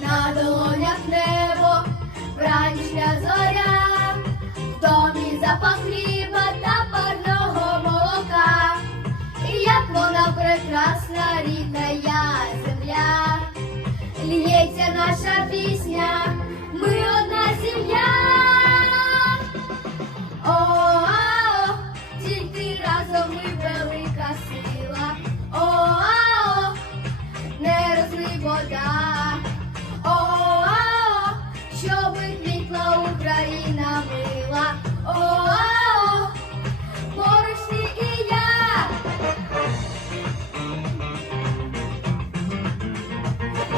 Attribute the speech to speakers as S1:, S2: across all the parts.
S1: На долонях небо, вранішня зоря, в домі запах та парного молока. І як вона прекрасна, рідна я земля, лється наша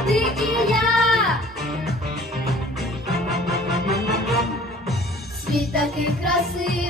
S1: ти і я. Світ такий красивий.